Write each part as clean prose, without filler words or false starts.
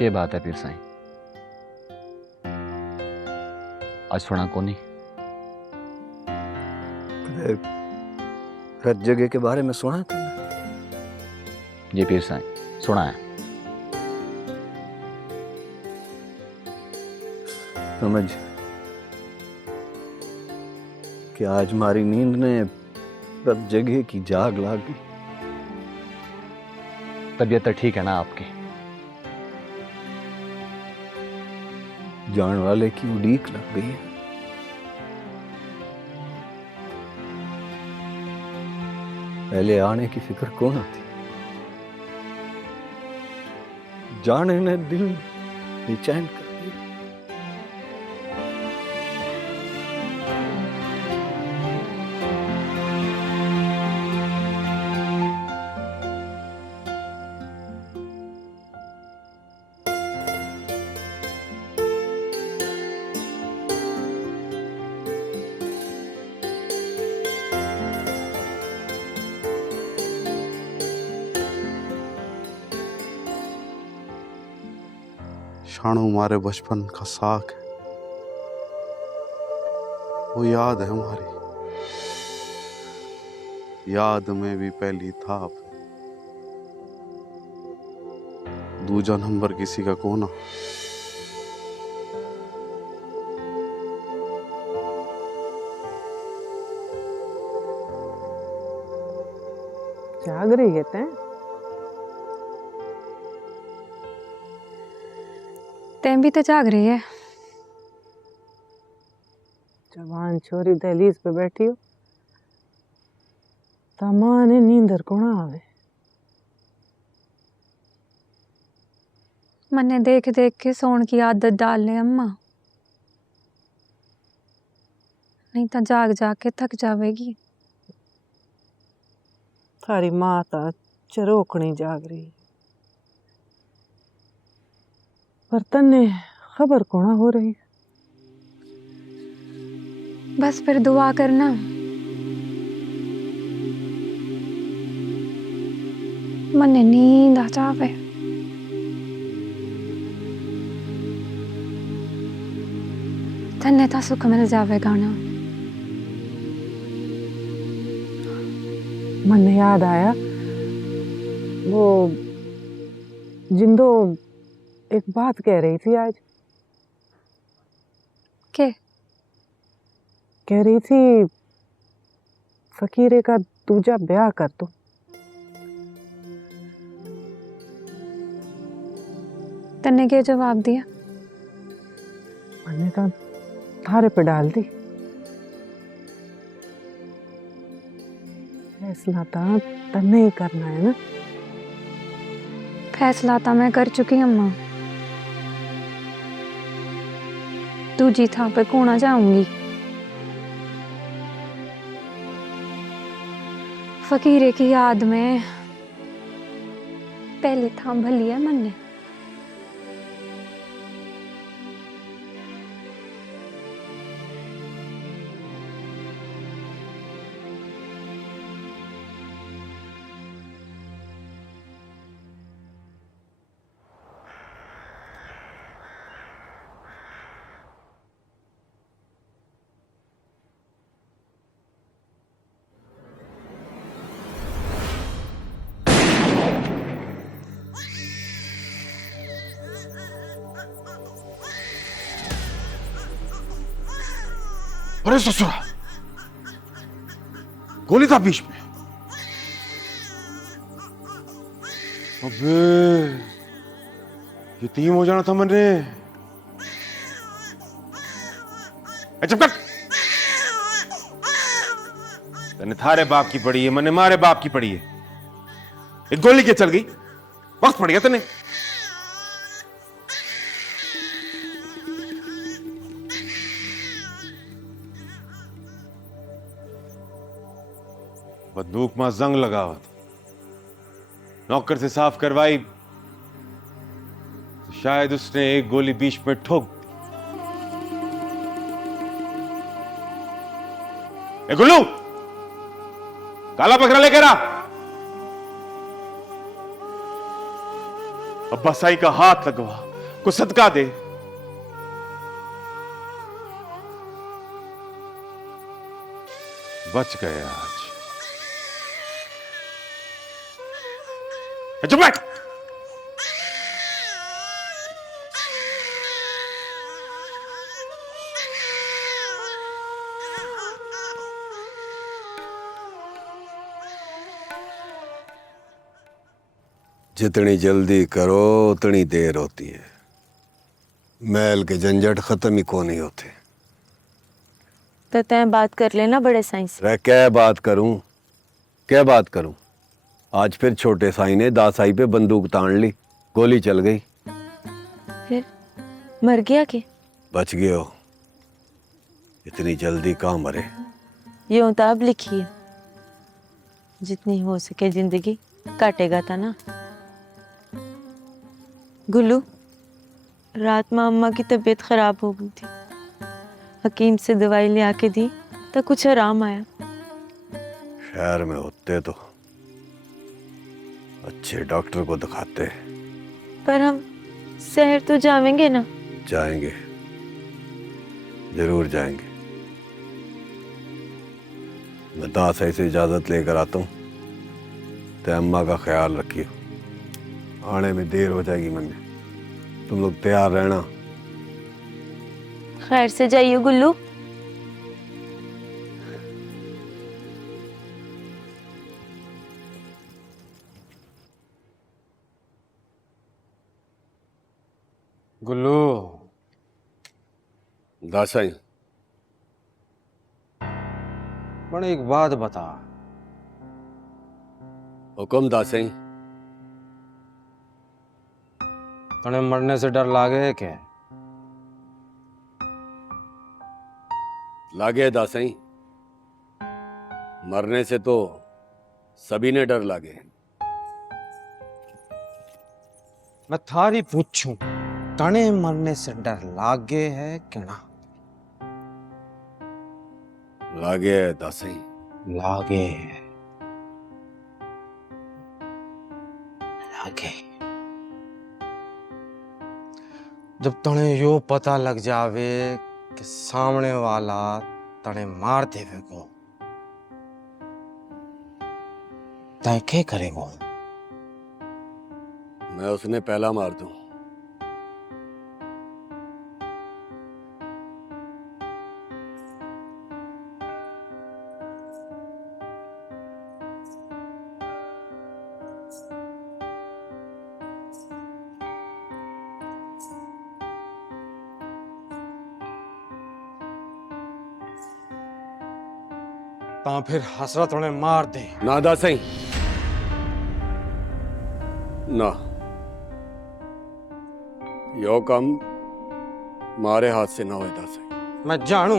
क्या बात है पीर साईं? आज सुना को नहीं? हर जगह के बारे में सुना था ना? जी पीर साईं, सुना है। समझ कि आज हमारी नींद ने सब जगह की जाग लागी। तबीयत तो ठीक है ना आपकी? जान वाले की उड़ीक लग गई है। पहले आने की फिक्र कौन आती, जाने ने दिल बेचैन कर दिया। शाणू हमारे बचपन का साग है, वो याद है हमारी। याद में भी पहली थाप है, दूजा नंबर किसी का कोना। जाग रही है तैं? तैं भी तो जाग रही है। जवान छोरी दहलीज पे बैठी हो, तमाने नींदर कोना आवे। मन्ने देख देख के सोने की आदत डाल ले अम्मा, नहीं तो जाग जाग के थक जावेगी। थारी माँ ता चरोकनी जाग रही है, पर तन्ने खबर कोना हो रही। बस फिर दुआ करना। मन्ने नींद आ जावे। तन्ने ता सुख मिल जावेगा ना। मन याद आया, वो जिंदो एक बात कह रही थी आज। के? कह रही थी फकीरे का दूजा ब्याह कर दो। तन्ने के जवाब दिया? मैंने तो थारे पे डाल दी। फैसला था तन्ने ही करना है ना। फैसला तो मैं कर चुकी अम्मा। दूजी था पे कोना जाऊंगी। फकीरे की याद में पहले था भली है मन्ने। अरे ससुरा, गोली था बीच में। अबे ये तीन हो जाना था मैंने। चुप कर। तने थारे बाप की पड़ी है, मैंने मारे बाप की पड़ी है। एक गोली के चल गई, वक्त पड़ गया तने। बंदूक में जंग लगा हुआ था, नौकर से साफ करवाई तो शायद उसने एक गोली बीच में ठोक दी। ए गुल्लू, काला बकरा लेकर आ। अब्बा साई का हाथ लगवा। कुछ सदका दे। बच गए आज। चुप बैठ। जितनी जल्दी करो उतनी देर होती है। महल के झंझट खत्म ही को नहीं होते। तो तय बात कर लेना बड़े साइंस। रह क्या बात करूं, क्या बात करूं। आज फिर छोटे साई ने दासाई पे बंदूक तान ली, गोली चल गई। फिर मर गया के? बच गए हो। इतनी जल्दी कहाँ मरे। यूं तो अब लिखी है, जितनी हो सके जिंदगी काटेगा था ना। गुल्लू, रात में अम्मा की तबीयत खराब हो गई थी, हकीम से दवाई ले आके दी तो कुछ आराम आया। शहर में होते तो अच्छे डॉक्टर को दिखाते। पर हम शहर तो जाएंगे ना। जाएंगे, जरूर जाएंगे। मैं दासाई से इजाजत लेकर आता हूँ। तो अम्मा का ख्याल रखियो, आने में देर हो जाएगी। मन्ने तुम लोग तैयार रहना। खैर से जाइए गुल्लू। गुल्लू, दासाई बड़े एक बात बता। हुक्म दासाई। तने मरने से डर लागे के? लागे दासाई, मरने से तो सभी ने डर लागे। मैं थारी पूछूं, तने मरने से डर लागे है कि ना? लागे है दासाई। लागे है, लागे। जब तने यो पता लग जावे कि सामने वाला तने मार देवे को, तय क्या करेगो? मैं उसने पहला मार दूं। ता फिर हसरत उन्हें मार दे। ना दासाई, ना। यो काम मारे हाथ से ना हो दासाई। मैं जानू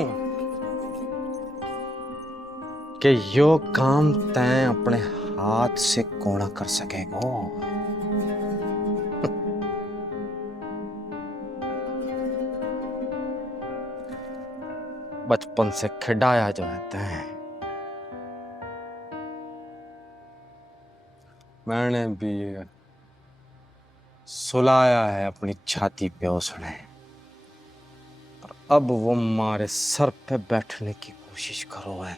कि यो काम तैं अपने हाथ से कोना कर सकेगो। बचपन से खिडाया जो है तैं। मैंने भी सुलाया है अपनी छाती पे उसने, पर अब वो हमारे सर पे बैठने की कोशिश करो है।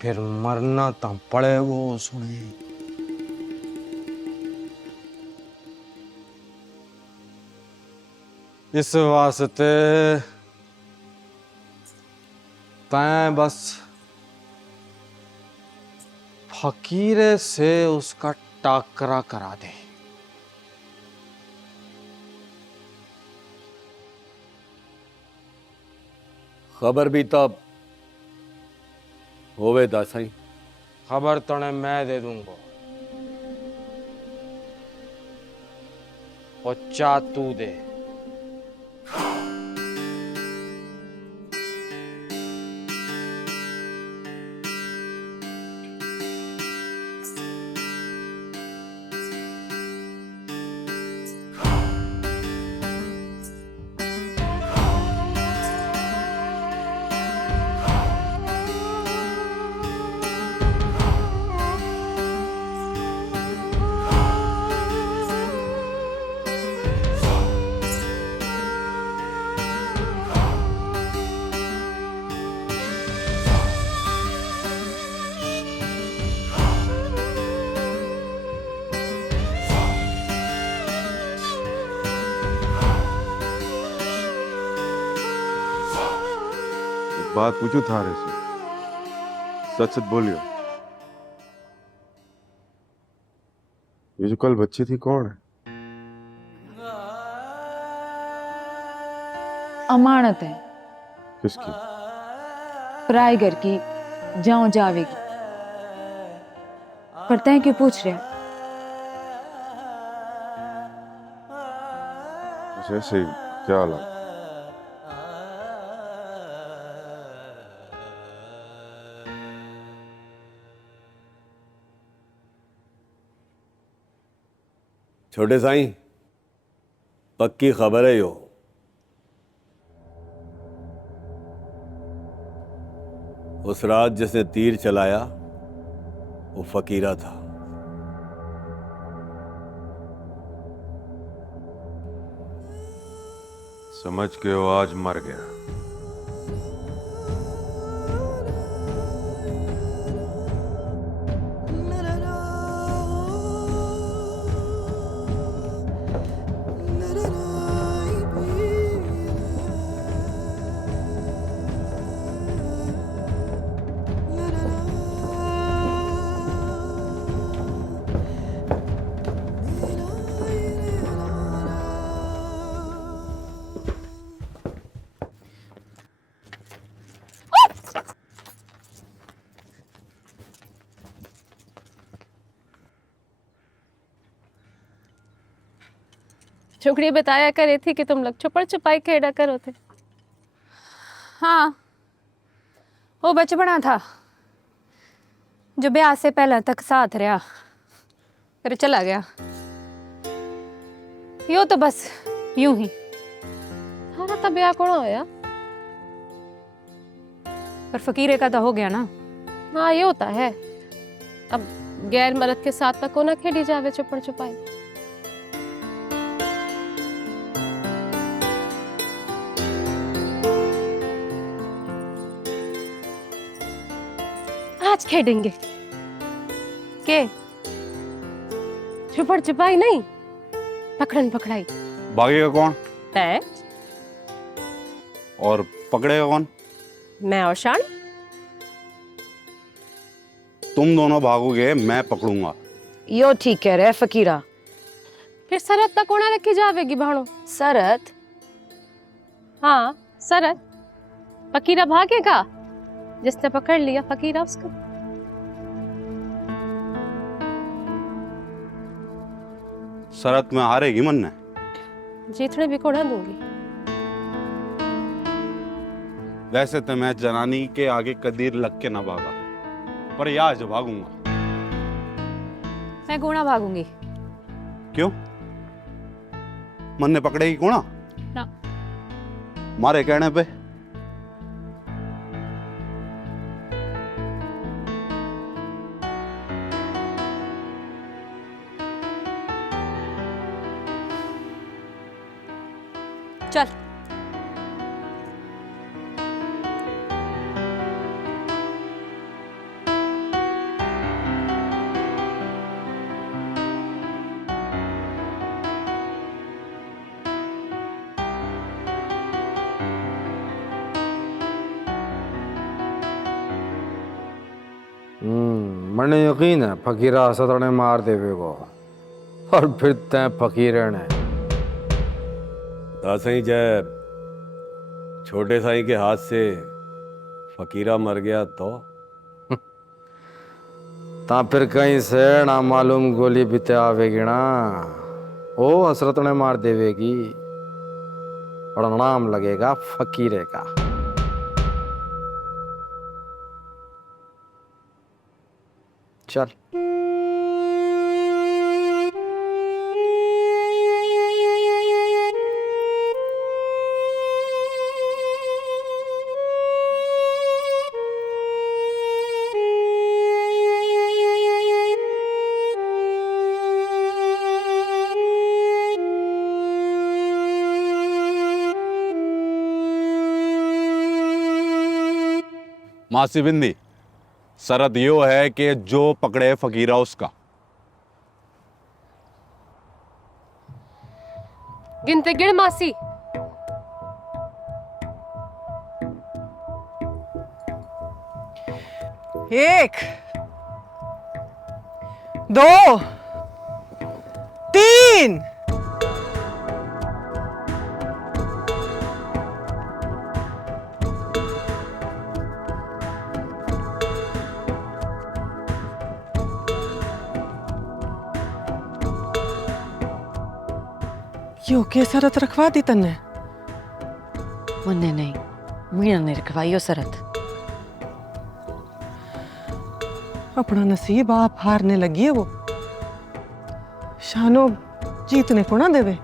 फिर मरना तो पड़े वो सुने। इस वास्ते तैं बस फकीरे से उसका टाकरा करा दे। खबर भी तब होवे दासाई। खबर तने मैं दे दूंगा, और चा तू दे। बात पूछू थारे से, सच सच बोलियो। ये जो कल बच्ची थी कौन है? अमानत है, किसकी? पराए घर की, जाओ जावेगी। पर तैं क्यों पूछ रहे? बस ऐसे ही ख्याल आ। छोटे साईं, पक्की खबर है यो। उस रात जिसने तीर चलाया वो फकीरा था। समझ के वो आज मर गया। छोकरी बताया करे थी कि तुम लोग छुपड़ छुपाई खेड़ा करो थे। हाँ, वो बचपना था जो ब्याह से पहले तक साथ रहा, फिर चला गया। यो तो बस यूं ही। थारा तो ब्याह कौन होया? पर फकीरे का तो हो गया ना। हाँ, ये होता है। अब गैर मर्द के साथ तक को ना खेली जावे छुपड़ छुपाई। आज खेलेंगे के छुपड़ छुपाई नहीं, पकड़न पकड़ाई। भागेगा कौन तय और पकड़ेगा कौन? मैं और शान। तुम दोनों भागोगे, मैं पकड़ूंगा। यो ठीक कह रहे फकीरा। फिर सरहद तक कोना रखी जावेगी भाणो? सरहद? हाँ, सरहद। फकीरा भागेगा, जिसने पकड़ लिया फकीरा उसको। शरत में हारेगी मन ने? जीतने भी कोना दूंगी। वैसे तो मैं जनानी के आगे कदीर लग के ना भागा, पर ये आज भागूंगा। मैं गुणा भागूंगी। क्यों? मन ने पकड़ेगी गुणा? ना। मारे कहने पे? चल। मने यकीन है फकीरा सतने मार देवेगो, और फिर तैं फकीरे ने साईं जय छोटे साईं के हाथ से फकीरा मर गया तो ता फिर कहीं से ना मालूम गोली बीते आवेगी ना, ओ हसरत ने मार देवेगी और नाम लगेगा फकीरे का। चल। मासी बिंदी, शरत यो है कि जो पकड़े फकीरा उसका। गिनते गिण मासी। एक, दो, तीन। यो के शरत रखवा दी तन्ने? मन्ने नहीं, मीना ने रखवाइयो शरत। अपना नसीब आप हारने लगी है वो। शानो जीतने को ना देवे।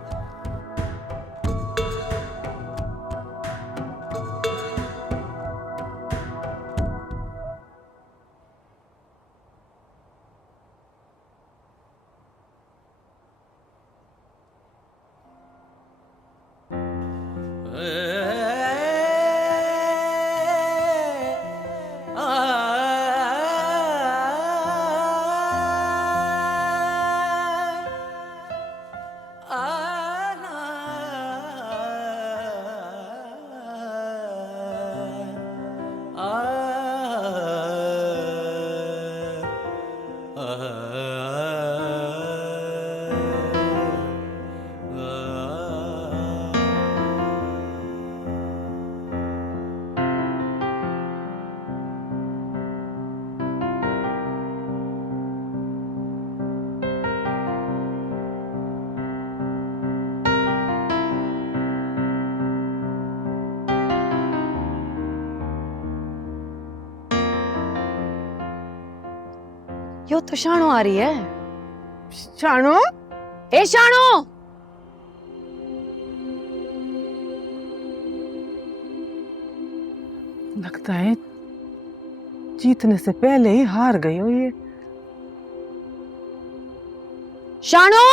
यो तो शानो आ रही है। शानो, ए शानो! लगता है जीतने से पहले ही हार गई हो ये। शानो!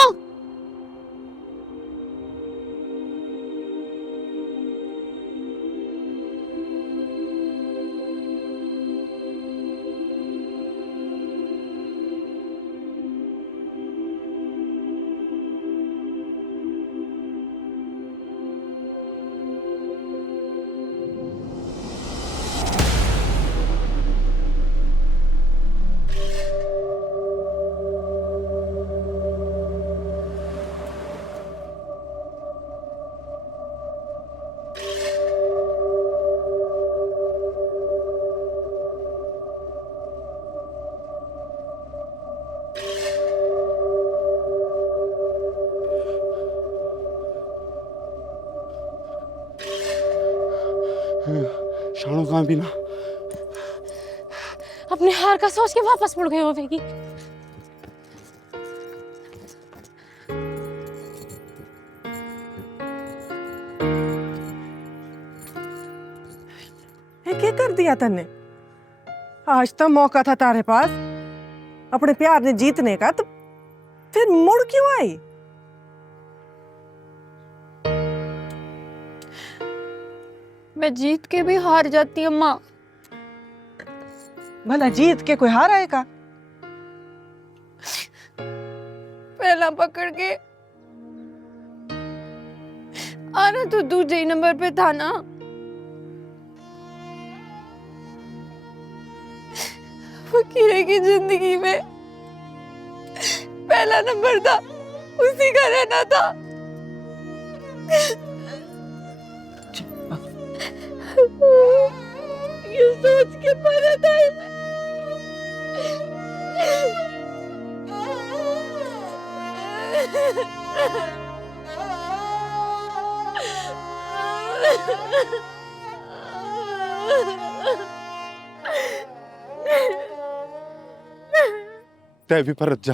शानू कहाँ भी ना। अपने हार का सोच के वापस मुड़ गए होगी। क्या कर दिया तन्ने? आज तो मौका था तारे पास अपने प्यार ने जीतने का, तो फिर मुड़ क्यों आई? मैं जीत के भी हार जाती अम्मा। भला जीत के कोई हार आएगा? पहला पकड़ के आना तो दूसरे ही नंबर पे था ना। फकीरे की जिंदगी में पहला नंबर था, उसी का रहना था। ये सोच के मरा था तय भी परत जा।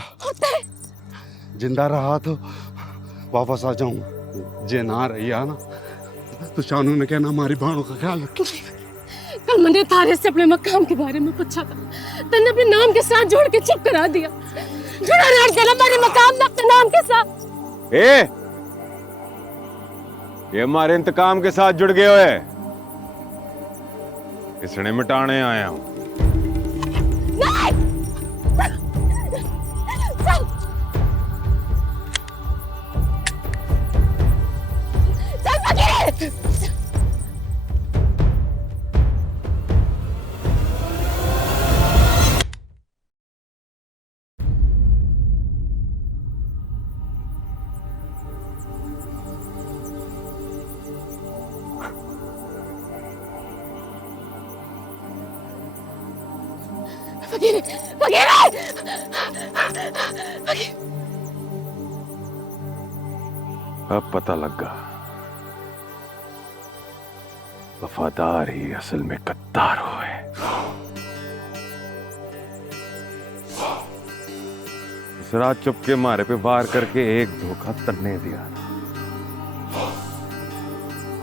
जिंदा रहा तो वापस आ जाऊं, जे ना रही ना तो शानू ने कहना हमारी बहनों का ख्याल रखो। कल मैंने थारे से अपने मकाम के बारे में पूछा था, तन्ने अपने नाम के साथ जोड़ के चुप करा दिया। जुड़ा रह गया हमारे मकाम ना अपने नाम के साथ। ये हमारे इंतकाम के साथ जुड़ गए हुए, इसने मिटाने आया हूं। फकीर फकीर अब पता लगा वफादार ही असल में गद्दार हुए। इस रात चुपके मारे पे वार करके एक धोखा तन्ने दिया।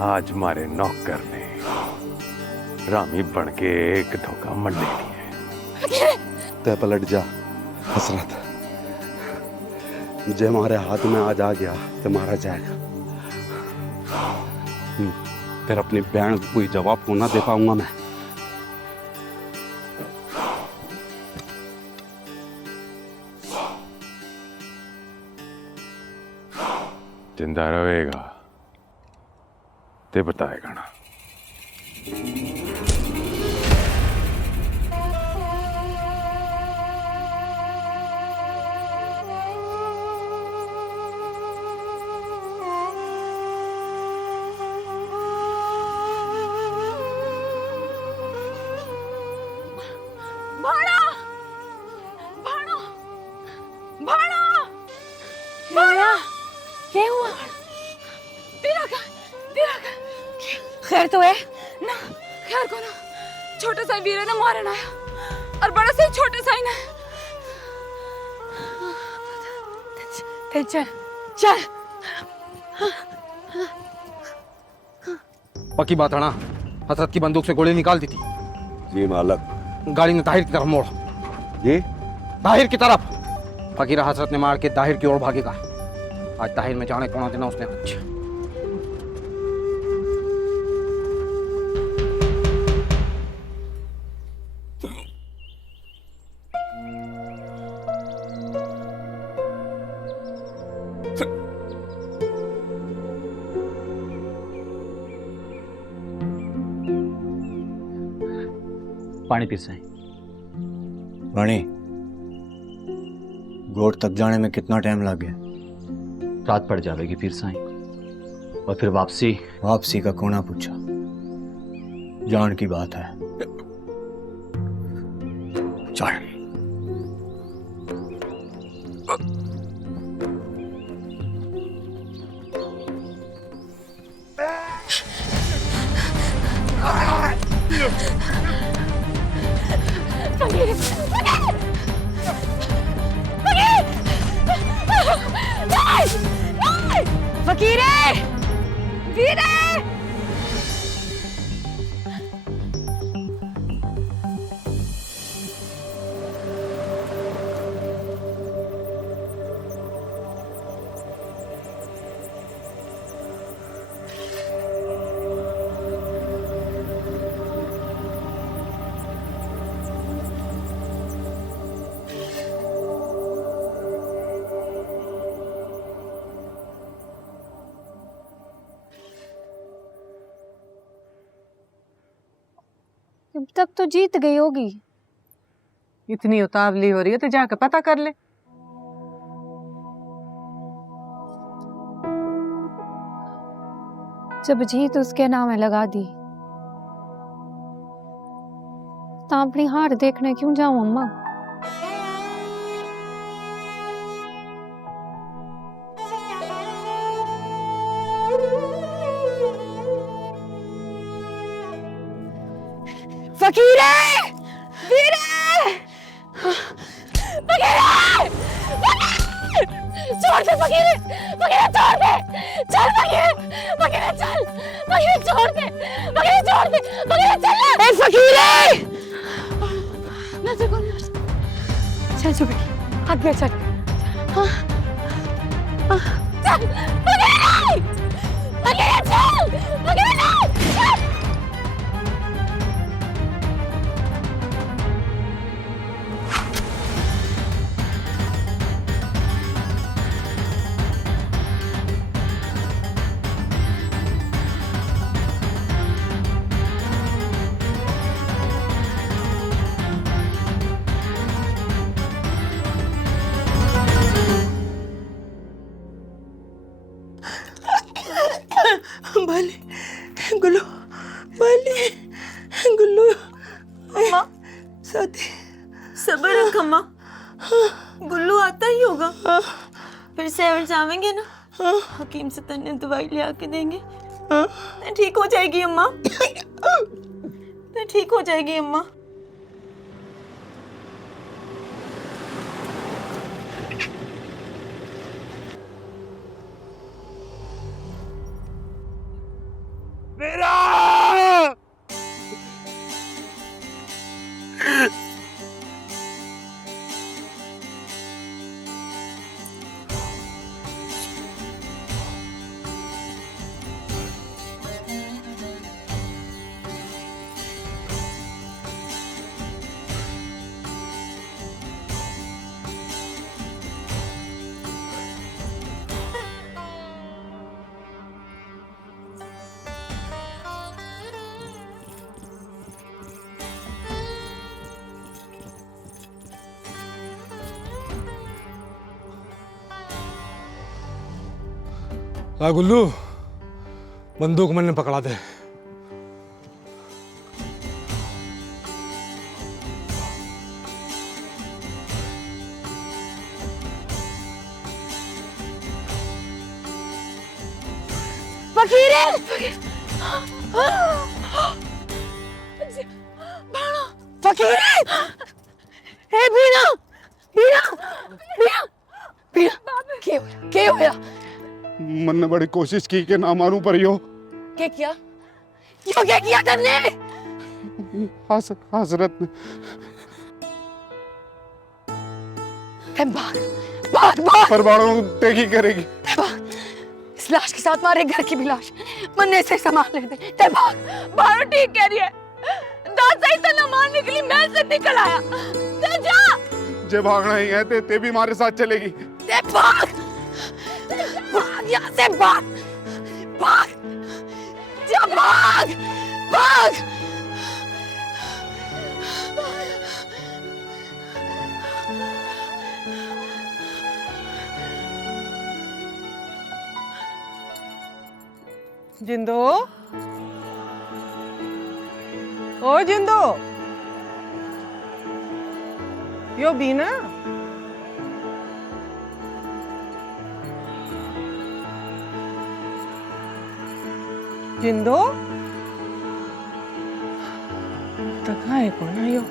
आज मारे नौकर ने रामी बन के एक धोखा मंडे दिए। ते पलट जा हसरत, जे हमारे हाथ में आज आ गया तो मारा जाएगा। फिर अपनी बहन को कोई जवाब को ना दे पाऊंगा मैं। जिंदा रहेगा ते बताएगा ना। भाड़ा भाड़ा भाड़ा भाड़ा क्या हुआ? खैर तो है ना? खैर को ना, छोटे सा वीर ने मारे ना और बड़ा से छोटे सा ही ना। चल चल चल। पक्की बात है ना, हसरत की बंदूक से गोली निकाल दी थी। जी मालक। गाड़ी ने ताहिर की तरफ मोड़ा। जी ताहिर की तरफ। फकीर हसरत ने मार के ताहिर की ओर भागेगा। आज ताहिर में जाने कौन देना उसने कुछ। पानी पी साईं। वाणी, गोट तक जाने में कितना टाइम लग गया? रात पड़ जाएगी पीर साईं, और फिर वापसी। वापसी का कोना पूछा, जान की बात है। चल। फकीरे वीरे अब तक तो जीत गई होगी। इतनी उतावली हो रही है तो जाकर पता कर ले। जब जीत उसके नाम लगा दी तो अपनी हार देखने क्यों जाऊं अम्मा? फकीरे वीरे फकीरे छोड़ दे फकीरे, फकीरे छोड़ दे, चल फकीरे, फकीरे चल, फकीरे छोड़ दे, फकीरे छोड़ दे, फकीरे चल। ए फकीरे ना तो कौन चल चुप आगे चल। हाँ चल फकीरे, फकीरे चल, फकीरे चल। फिर सेवर जावेंगे ना, हकीम से तन्ने दवाई ले आके देंगे, तो ठीक हो जाएगी अम्मा, तो ठीक हो जाएगी अम्मा। ला गुल्लू, बंदूक मैंने पकड़ा दे। फकीरे फकीरे, हे बीना बीना बीना बीना, के होया? मैंने बड़ी कोशिश की कि ना मारूं पर यो क्या किया? यो क्या किया तुमने? हजरत ने। भाग भाग भाग, परवाणों तेगी करेगी। इस लाश के साथ मारे घर की भी लाश, मन्ने से संभाल ले दे। ते भाग, बारो ठीक कह रही है, दादा ही तो न मारने के लिए मैं से निकल आया। ते जा, जे भागना ही है ते भी हमारे साथ चलेगी। ते भाग भाग, यहाँ से भाग भाग, जा भाग भाग। जिंदो, ओ जिंदो, यो बीना, जिंदो, तक है कौन है यो?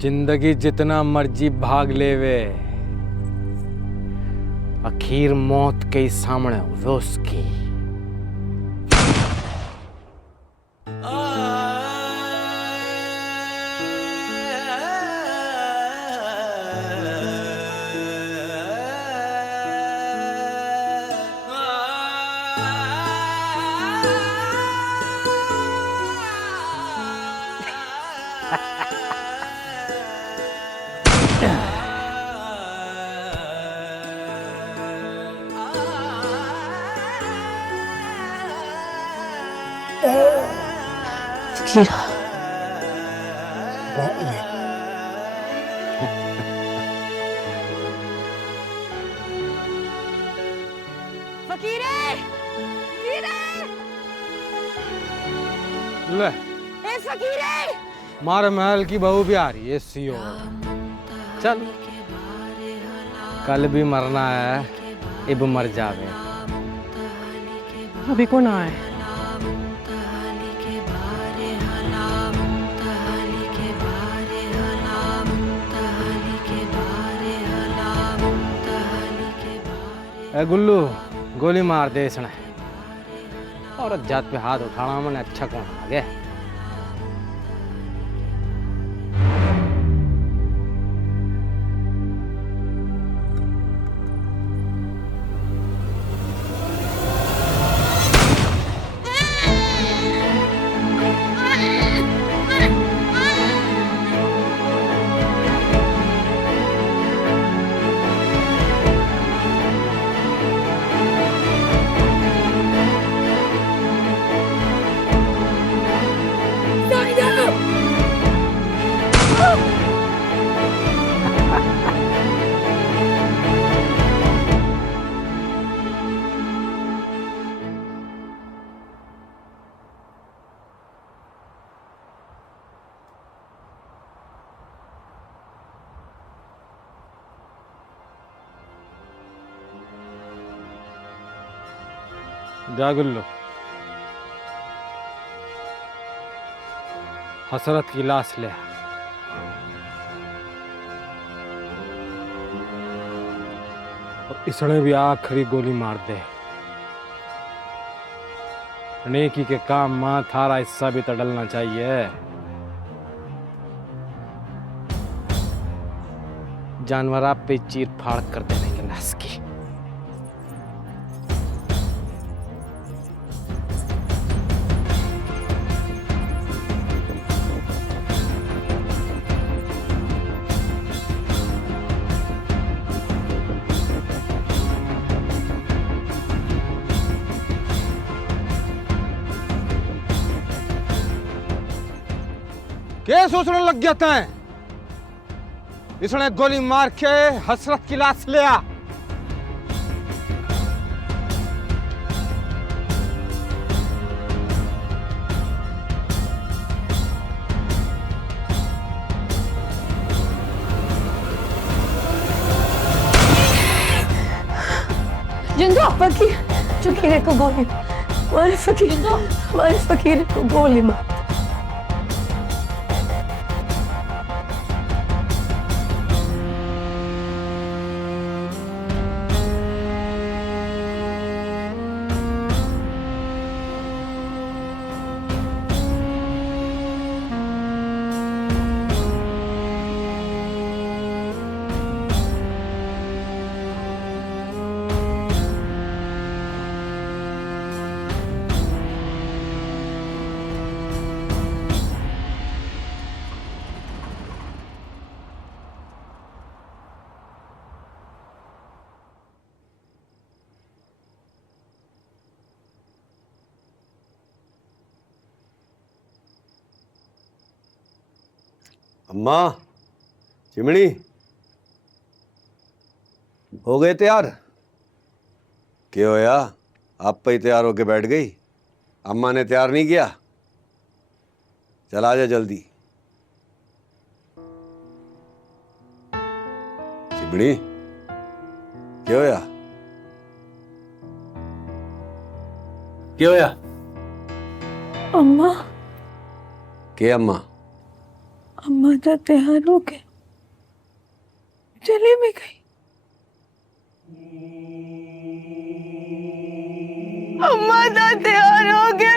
जिंदगी जितना मर्जी भाग लेवे, आखिर मौत के ही सामने वो उसकी। फकीरे, ले, ए फकीरे, मार महल की बहू भी आ रही है सीओ। चल, कल भी मरना है, अब मर जावे। अभी कौन आए? ए गुल्लू, गोली मार दे इसने। औरत जात पे हाथ उठाना मैंने अच्छा कौन आगे। जा गुल्लू, हसरत की लाश ले। और इसने भी आखिरी गोली मार दे। नेकी के काम मां थारा हिस्सा भी तो डलना चाहिए। जानवर आप पे चीर फाड़ कर देंगे लाश की। क्या सोचने लग गया था? इसने गोली मार के हसरत की लाश लिया। जिंदो फकीर फकीर को गोली मार, फकीर को गोली मार। अम्मा, चिमनी, हो गए तैयार? क्या होया? आप पे ही तैयार होके बैठ गई? अम्मा ने तैयार नहीं किया? चला जा जल्दी। चिमनी, क्या होया? क्या होया? अम्मा, क्या अम्मा? अम्मा तो तैयार हो के चली भी गई। अम्मा तो तैयार हो के